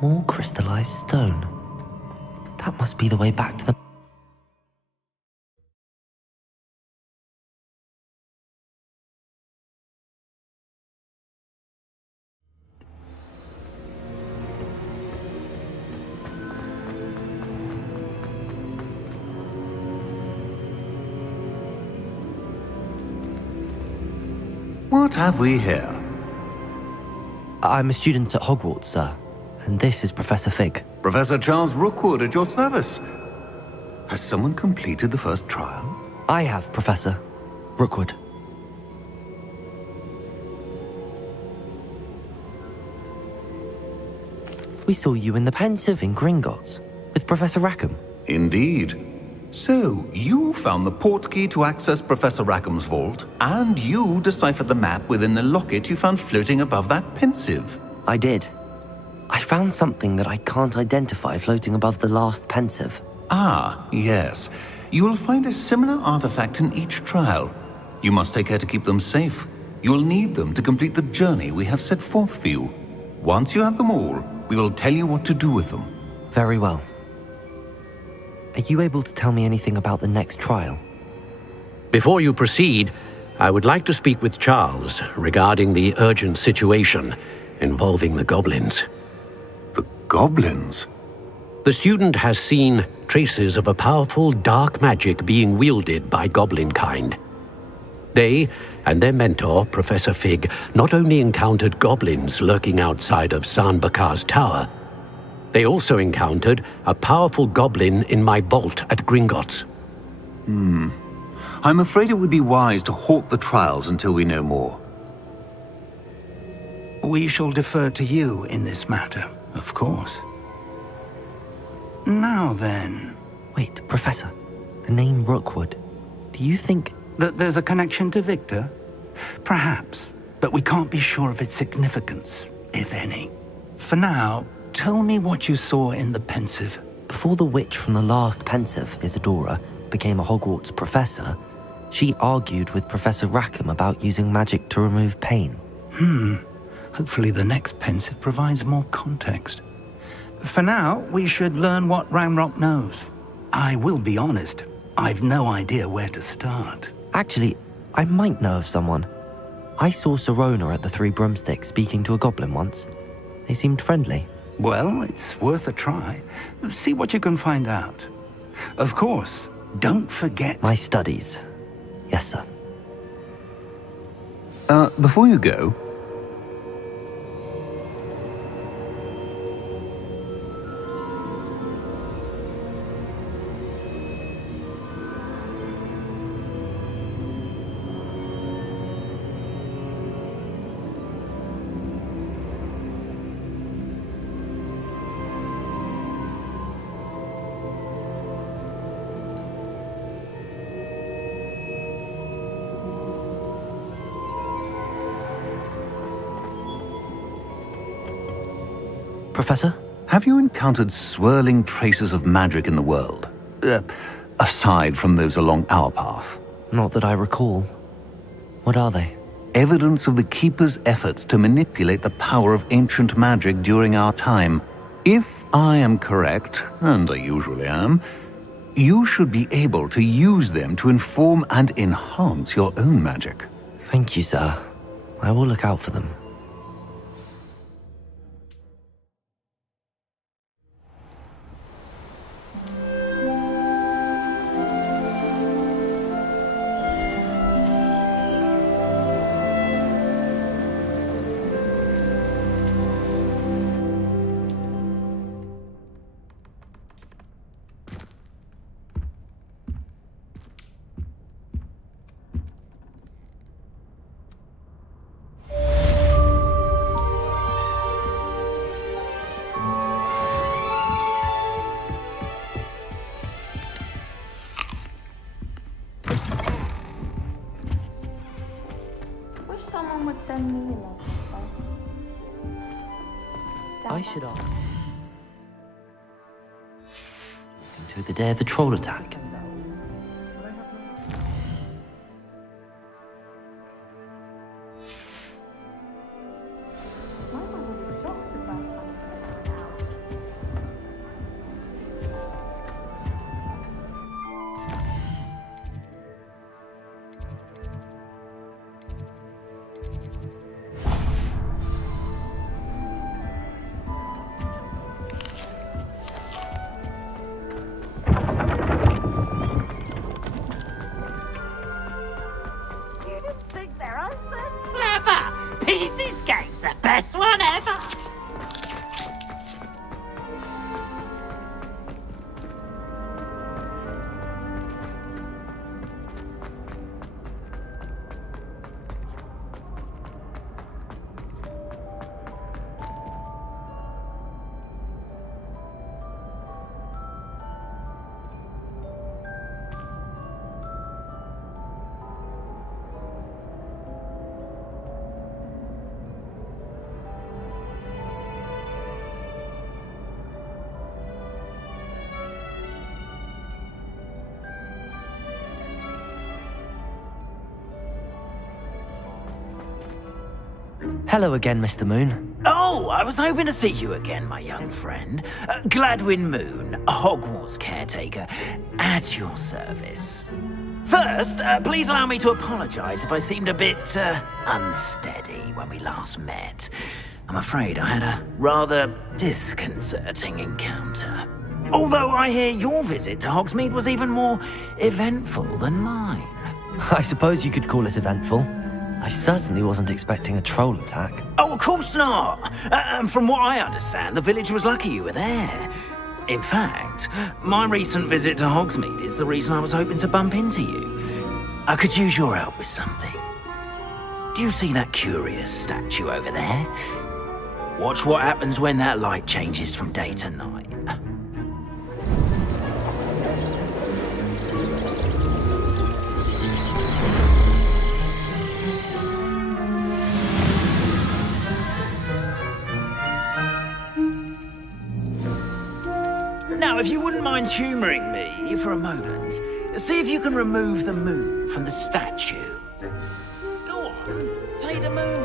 More crystallized stone. That must be the way back to the... What have we here? I'm a student at Hogwarts, sir. And this is Professor Fig. Professor Charles Rookwood at your service. Has someone completed the first trial? I have, Professor Rookwood. We saw you in the Pensive in Gringotts with Professor Rackham. Indeed. So, you found the portkey to access Professor Rackham's vault, and you deciphered the map within the locket you found floating above that Pensive. I did. I found something that I can't identify floating above the last Pensive. Ah, yes. You will find a similar artifact in each trial. You must take care to keep them safe. You will need them to complete the journey we have set forth for you. Once you have them all, we will tell you what to do with them. Very well. Are you able to tell me anything about the next trial? Before you proceed, I would like to speak with Charles regarding the urgent situation involving the goblins. The goblins? The student has seen traces of a powerful dark magic being wielded by goblin kind. They and their mentor, Professor Fig, not only encountered goblins lurking outside of San Bakar's tower, they also encountered a powerful goblin in my vault at Gringotts. I'm afraid it would be wise to halt the trials until we know more. We shall defer to you in this matter, of course. Now then... Wait, Professor. The name Rookwood. Do you think... that there's a connection to Victor? Perhaps, but we can't be sure of its significance, if any. For now, tell me what you saw in the Pensive. Before the witch from the last Pensive, Isadora, became a Hogwarts professor, she argued with Professor Rackham about using magic to remove pain. Hopefully the next Pensive provides more context. For now, we should learn what Ramrock knows. I will be honest, I've no idea where to start. Actually, I might know of someone. I saw Sirona at the Three Broomsticks speaking to a goblin once. They seemed friendly. Well, it's worth a try. See what you can find out. Of course, don't forget... My studies. Yes, sir. Before you go... Professor? Have you encountered swirling traces of magic in the world? Aside from those along our path? Not that I recall. What are they? Evidence of the Keeper's efforts to manipulate the power of ancient magic during our time. If I am correct, and I usually am, you should be able to use them to inform and enhance your own magic. Thank you, sir. I will look out for them. Someone would send me a letter. I should ask. To the day of the troll attack. Hello again, Mr. Moon. Oh, I was hoping to see you again, my young friend. Gladwin Moon, Hogwarts caretaker, at your service. First, please allow me to apologize if I seemed a bit unsteady when we last met. I'm afraid I had a rather disconcerting encounter. Although I hear your visit to Hogsmeade was even more eventful than mine. I suppose you could call it eventful. I certainly wasn't expecting a troll attack. Oh, of course not. From what I understand, the village was lucky you were there. In fact, my recent visit to Hogsmeade is the reason I was hoping to bump into you. I could use your help with something. Do you see that curious statue over there? Watch what happens when that light changes from day to night. Now, if you wouldn't mind humouring me for a moment, see if you can remove the moon from the statue. Go on, take the moon.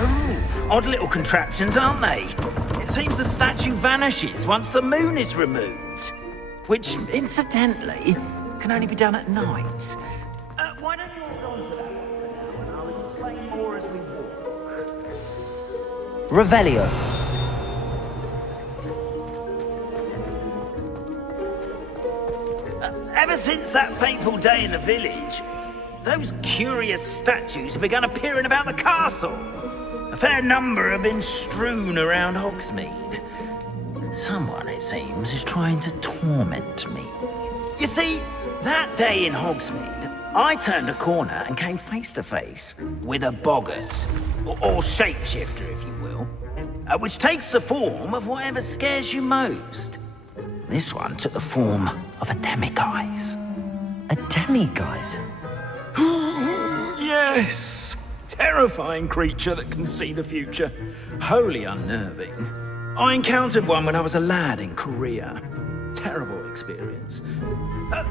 Oh, odd little contraptions, aren't they? It seems the statue vanishes once the moon is removed. Which, incidentally, can only be done at night. Why don't you all go on to that? I'll explain more as we walk. Revelio. Ever since that fateful day in the village, those curious statues have begun appearing about the castle. A fair number have been strewn around Hogsmeade. Someone, it seems, is trying to torment me. You see, that day in Hogsmeade, I turned a corner and came face to face with a boggart, or shapeshifter, if you will, which takes the form of whatever scares you most. This one took the form of a demiguise. A demiguise? Yes! Terrifying creature that can see the future. Wholly unnerving. I encountered one when I was a lad in Korea. Terrible experience.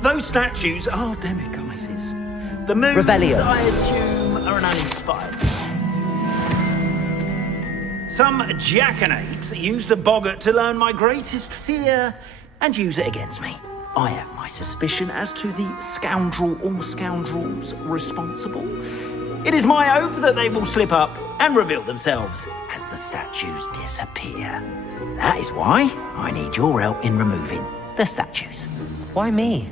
Those statues are demiguises. The moons, Revelio. I assume, are an uninspired thing. Some jackanapes used a boggart to learn my greatest fear and use it against me. I have my suspicion as to the scoundrel or scoundrels responsible. It is my hope that they will slip up and reveal themselves as the statues disappear. That is why I need your help in removing the statues. Why me?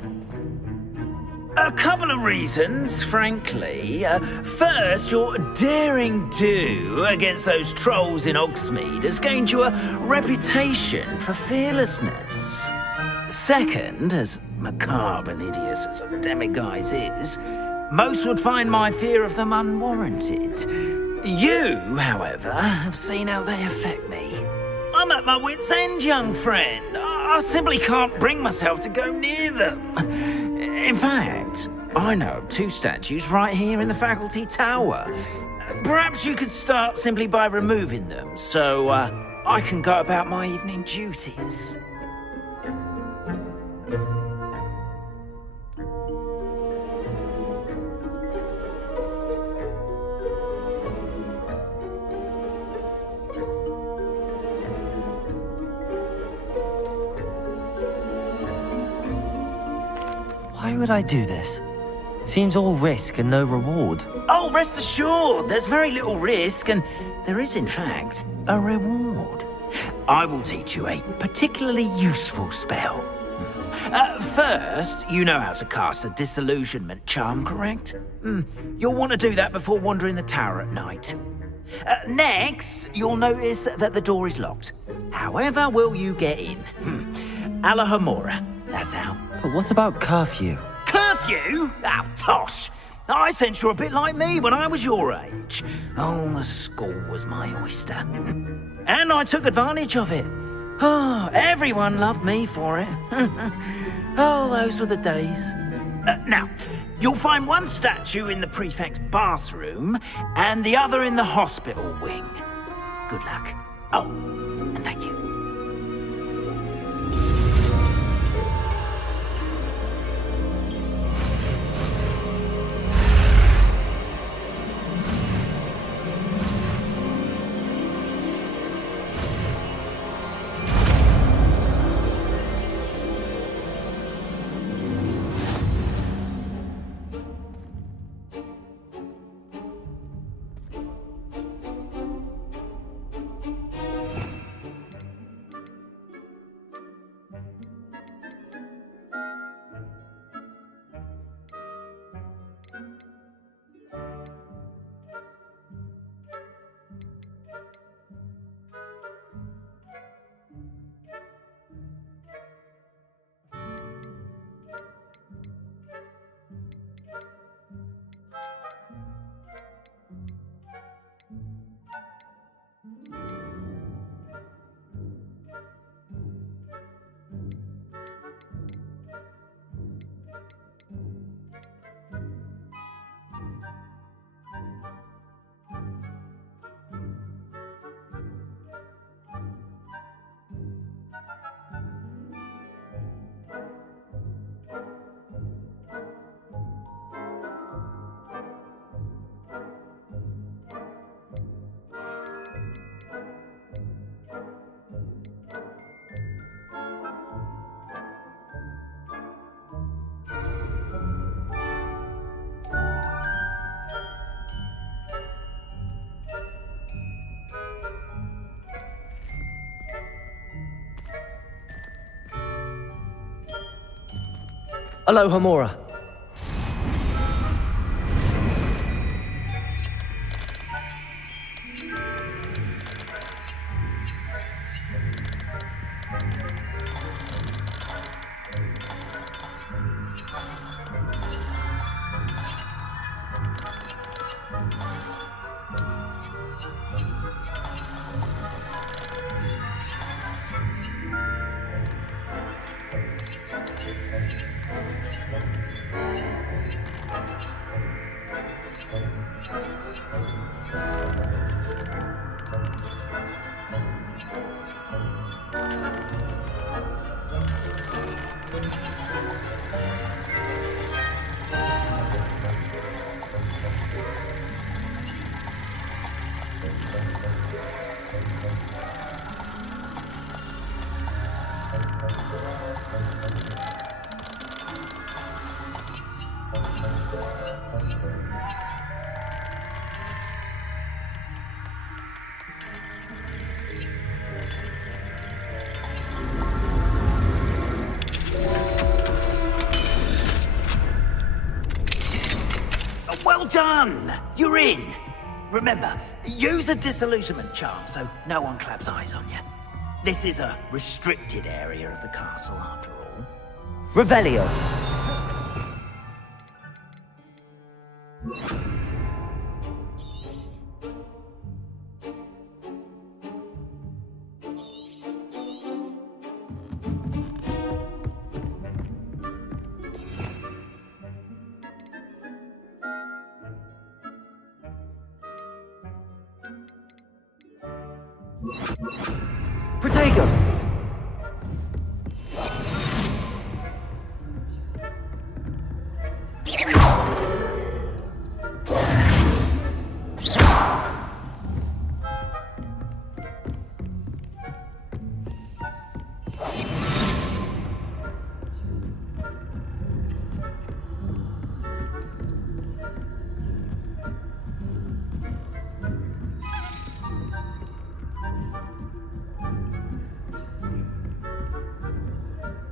A couple of reasons, frankly. First, your daring do against those trolls in Hogsmeade has gained you a reputation for fearlessness. Second, as macabre and hideous as a demiguise is, most would find my fear of them unwarranted. You, however, have seen how they affect me. I'm at my wit's end, young friend. I simply can't bring myself to go near them. In fact, I know of two statues right here in the faculty tower. Perhaps you could start simply by removing them, so I can go about my evening duties. Why would I do this? Seems all risk and no reward. Oh, rest assured, there's very little risk, and there is, in fact, a reward. I will teach you a particularly useful spell. First, you know how to cast a disillusionment charm, correct? You'll want to do that before wandering the tower at night. Next, you'll notice that the door is locked. However will you get in? Alahomora, that's how. But what about curfew? Curfew? Oh, tosh! I sense you're a bit like me when I was your age. Oh, the school was my oyster. And I took advantage of it. Oh, everyone loved me for it. Oh, those were the days. Now, you'll find one statue in the prefect's bathroom and the other in the hospital wing. Good luck. Oh, and thank you. Aloha Mora. Well done! You're in! Remember, use a disillusionment charm so no one claps eyes on you. This is a restricted area of the castle, after all. Revelio. Protego!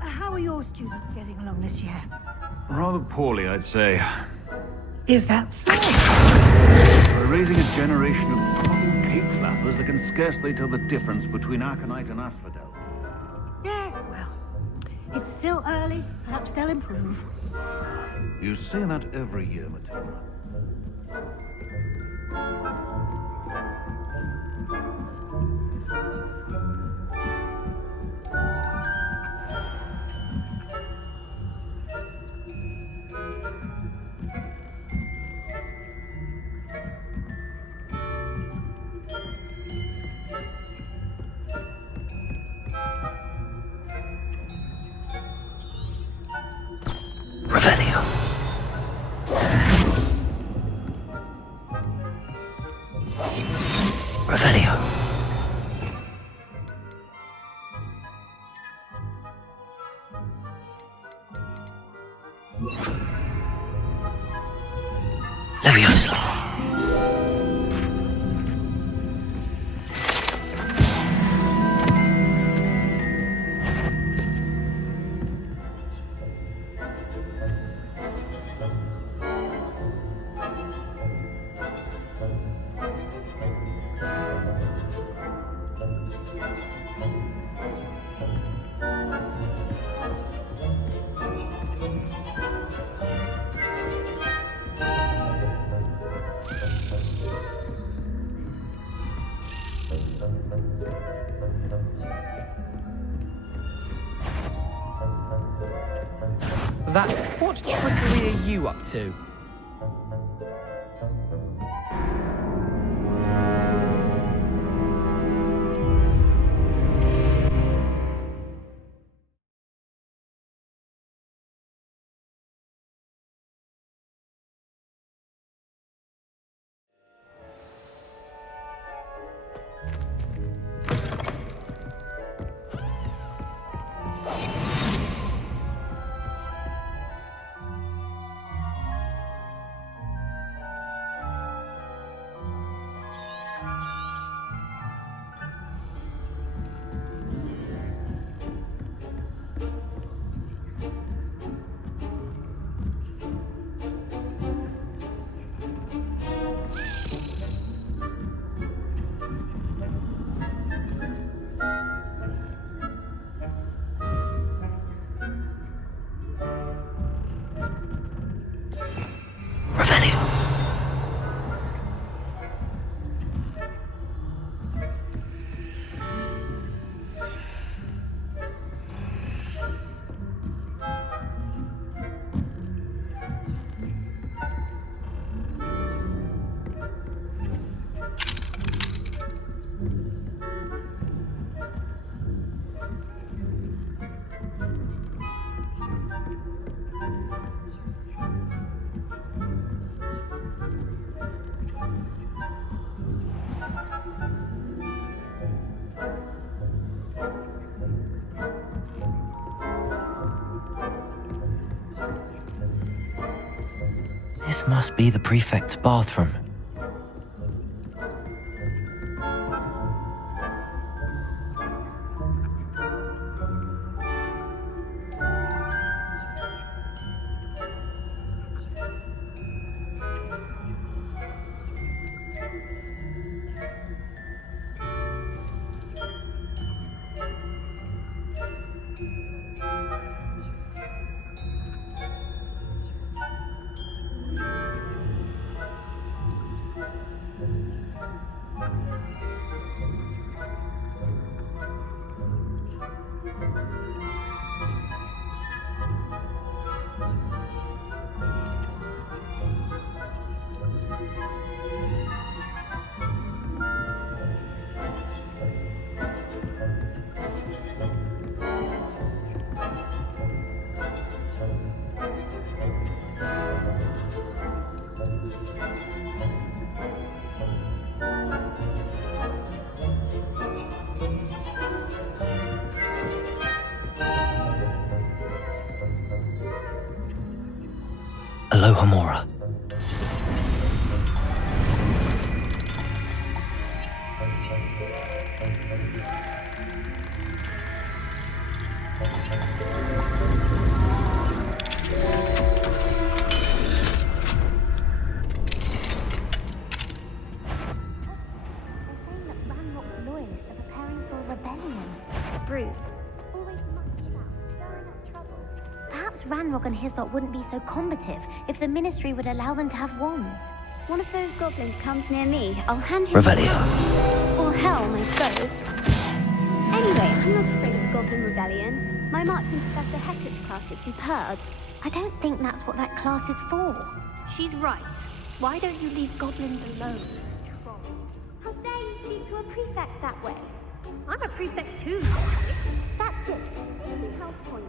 How are your students getting along this year? Rather poorly, I'd say. Is that so? We're raising a generation of total cape flappers that can scarcely tell the difference between Aconite and Asphodel. Yeah, well, it's still early. Perhaps they'll improve. You say that every year, Matilda. Revelio. Revelio. Leviosa. That, what trickery are you up to? This must be the prefect's bathroom. Aloha Mora. Ranrock and Hyssop wouldn't be so combative if the Ministry would allow them to have wands. One of those goblins comes near me, I'll hand him... Revelia. Or Helm, I suppose. Anyway, I'm not afraid of Goblin Rebellion. My marksman Professor Hector's class, if you've heard. I don't think that's what that class is for. She's right. Why don't you leave goblins alone, troll? How dare you speak to a prefect that way? I'm a prefect too. That's it. Maybe help point.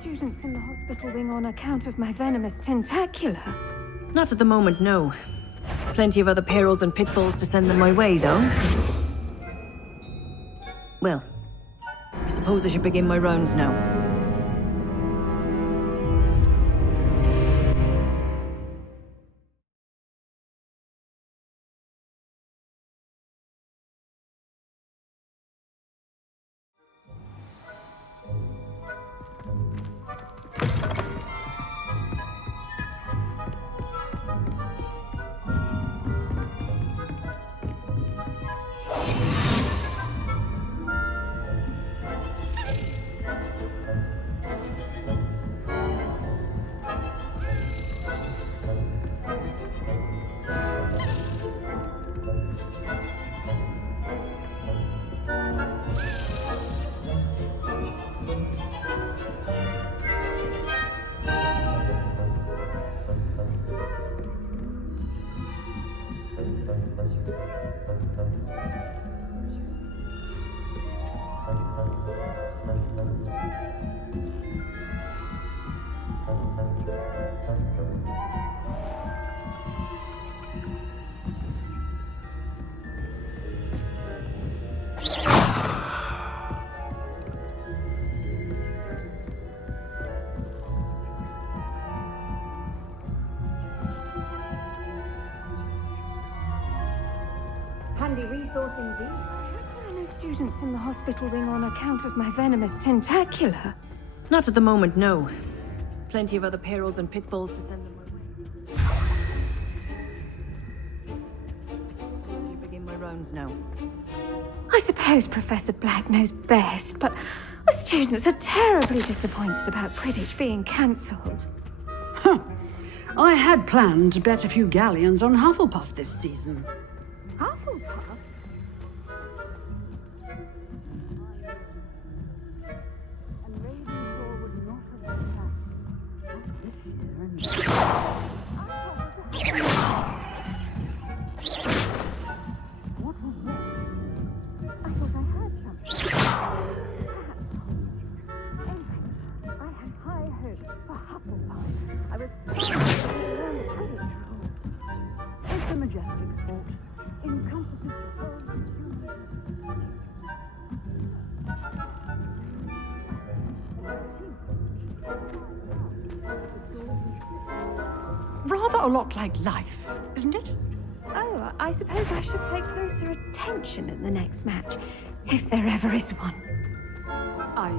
Students in the hospital wing on account of my venomous tentacula. Not at the moment, no. Plenty of other perils and pitfalls to send them my way, though. Well, I suppose I should begin my rounds now. handy resource indeed. There are no students in the hospital wing on account of my venomous tentacula. Not at the moment, no. Plenty of other perils and pitfalls to send them my way. You begin my rounds now. I suppose Professor Black knows best, but the students are terribly disappointed about Quidditch being cancelled. Huh. I had planned to bet a few galleons on Hufflepuff this season. Hufflepuff? Rather a lot like life, isn't it? Oh, I suppose I should pay closer attention at the next match, if there ever is one. I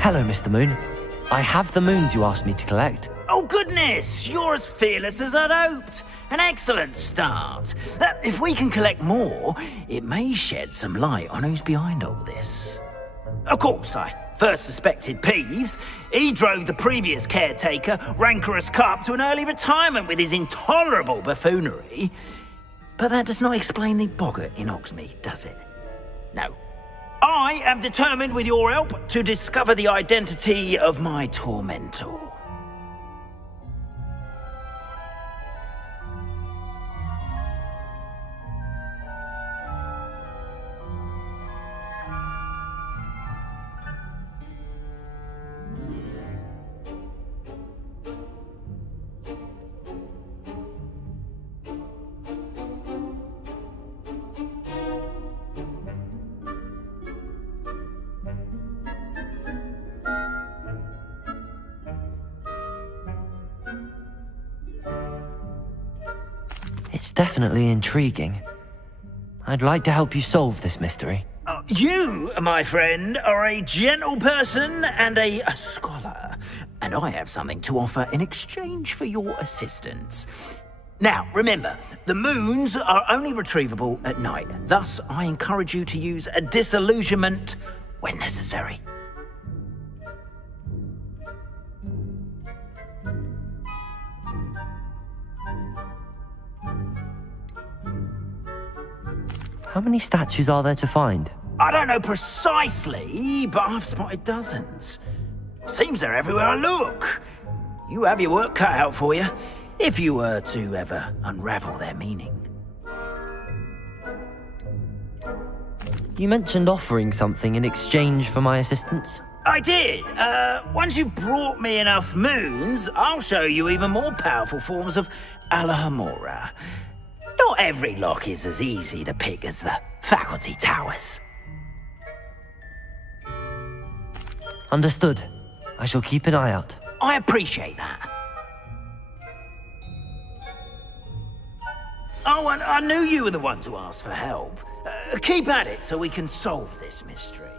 Hello, Mr. Moon. I have the moons you asked me to collect. Oh, goodness! You're as fearless as I'd hoped. An excellent start. If we can collect more, it may shed some light on who's behind all this. Of course, I first suspected Peeves. He drove the previous caretaker, Rancorous Carp, to an early retirement with his intolerable buffoonery. But that does not explain the boggart in Hogsmeade, does it? No. I am determined, with your help, to discover the identity of my tormentor. It's definitely intriguing. I'd like to help you solve this mystery. You, my friend, are a gentle person and a scholar, and I have something to offer in exchange for your assistance. Now, remember, the moons are only retrievable at night. Thus, I encourage you to use a disillusionment when necessary. How many statues are there to find? I don't know precisely, but I've spotted dozens. Seems they're everywhere I look. You have your work cut out for you, if you were to ever unravel their meaning. You mentioned offering something in exchange for my assistance? I did. Once you've brought me enough moons, I'll show you even more powerful forms of Alohomora. Not every lock is as easy to pick as the faculty towers. Understood. I shall keep an eye out. I appreciate that. Oh, and I knew you were the one to ask for help. Keep at it so we can solve this mystery.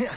Yeah.